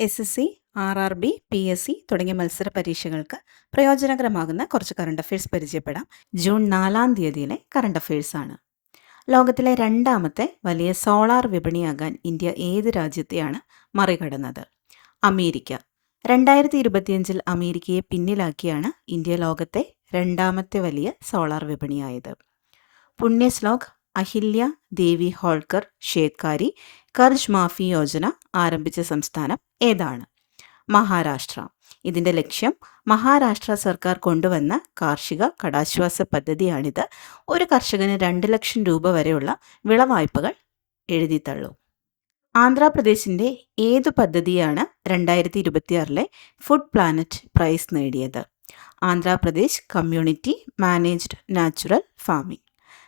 SSC, RRB, PSC തുടങ്ങിയ മത്സര പരീക്ഷകൾക്ക് പ്രയോജനകരമാകുന്ന കുറച്ച് കറണ്ട് അഫയേഴ്സ് പരിചയപ്പെടാം. ജൂൺ 4-ാം തീയതിയിലെ കറണ്ട് അഫയേഴ്സ് ആണ്. ലോകത്തിലെ രണ്ടാമത്തെ വലിയ സോളാർ വിപണിയാകാൻ ഇന്ത്യ ഏത് രാജ്യത്തെയാണ് മറികടന്നത്? അമേരിക്ക. 2025 അമേരിക്കയെ പിന്നിലാക്കിയാണ് ഇന്ത്യ ലോകത്തെ രണ്ടാമത്തെ വലിയ സോളാർ വിപണിയായത്. പുണ്യശ്ലോക് അഹില്യ ദേവി ഹോൾക്കർ ഷേത്കാരി കർജ് മാഫി യോജന ആരംഭിച്ച സംസ്ഥാനം ഏതാണ്? മഹാരാഷ്ട്ര. ഇതിൻ്റെ ലക്ഷ്യം മഹാരാഷ്ട്ര സർക്കാർ കൊണ്ടുവന്ന കാർഷിക കടാശ്വാസ പദ്ധതിയാണിത്. ഒരു കർഷകന് 2 ലക്ഷം രൂപ വരെയുള്ള വിളവായ്പകൾ എഴുതിത്തള്ളൂ. ആന്ധ്രാപ്രദേശിൻ്റെ ഏതു പദ്ധതിയാണ് 2026 ഫുഡ് പ്ലാനറ്റ് പ്രൈസ് നേടിയത്? Andhra Pradesh community managed natural farming.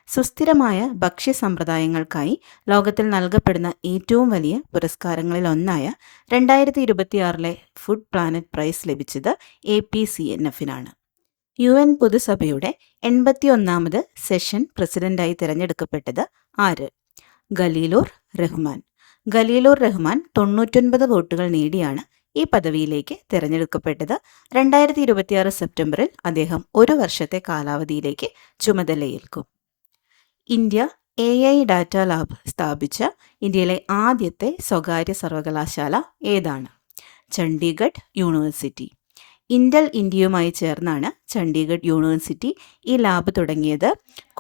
സുസ്ഥിരമായ ഭക്ഷ്യ സമ്പ്രദായങ്ങൾക്കായി ലോകത്തിൽ നൽകപ്പെടുന്ന ഏറ്റവും വലിയ പുരസ്കാരങ്ങളിലൊന്നായ 2026 ഫുഡ് പ്ലാനറ്റ് പ്രൈസ് ലഭിച്ചത് APCNFനാണ്. UN പൊതുസഭയുടെ 81ാമത് സെഷൻ പ്രസിഡന്റായി തിരഞ്ഞെടുക്കപ്പെട്ടത് ആര്? ഖലീലുർ റഹ്മാൻ. ഖലീലുർ റഹ്മാൻ 99 വോട്ടുകൾ നേടിയാണ് ഈ പദവിയിലേക്ക് തിരഞ്ഞെടുക്കപ്പെട്ടത്. 2026 സെപ്റ്റംബറിൽ അദ്ദേഹം 1 വർഷത്തെ കാലാവധിയിലേക്ക് ചുമതലയേൽക്കും. ഇന്ത്യ AI ഡാറ്റ ലാബ് സ്ഥാപിച്ച ഇന്ത്യയിലെ ആദ്യത്തെ സ്വകാര്യ സർവകലാശാല ഏതാണ്? ചണ്ഡീഗഡ് യൂണിവേഴ്സിറ്റി. ഇന്റൽ ഇന്ത്യയുമായി ചേർന്നാണ് ചണ്ഡീഗഡ് യൂണിവേഴ്സിറ്റി ഈ ലാബ് തുടങ്ങിയത്.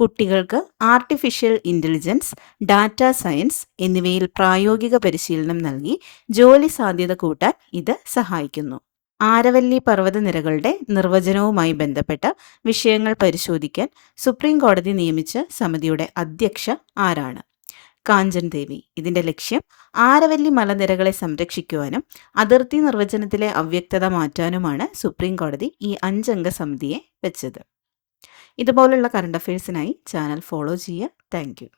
കുട്ടികൾക്ക് ആർട്ടിഫിഷ്യൽ ഇൻ്റലിജൻസ്, ഡാറ്റ സയൻസ് എന്നിവയിൽ പ്രായോഗിക പരിശീലനം നൽകി ജോലി സാധ്യത കൂട്ടാൻ ഇത് സഹായിക്കുന്നു. ആരവല്ലി പർവ്വതനിരകളുടെ നിർവചനവുമായി ബന്ധപ്പെട്ട വിഷയങ്ങൾ പരിശോധിക്കാൻ സുപ്രീം കോടതി നിയമിച്ച സമിതിയുടെ അധ്യക്ഷ ആരാണ്? കാഞ്ചൻ ദേവി. ഇതിൻ്റെ ലക്ഷ്യം ആരവല്ലി മലനിരകളെ സംരക്ഷിക്കുവാനും അതിർത്തി നിർവചനത്തിലെ അവ്യക്തത മാറ്റാനുമാണ് സുപ്രീം കോടതി ഈ 5 അംഗ സമിതിയെ വെച്ചത്. ഇതുപോലുള്ള കറണ്ട് അഫയേഴ്സിനായി ചാനൽ ഫോളോ ചെയ്യുക. Thank you.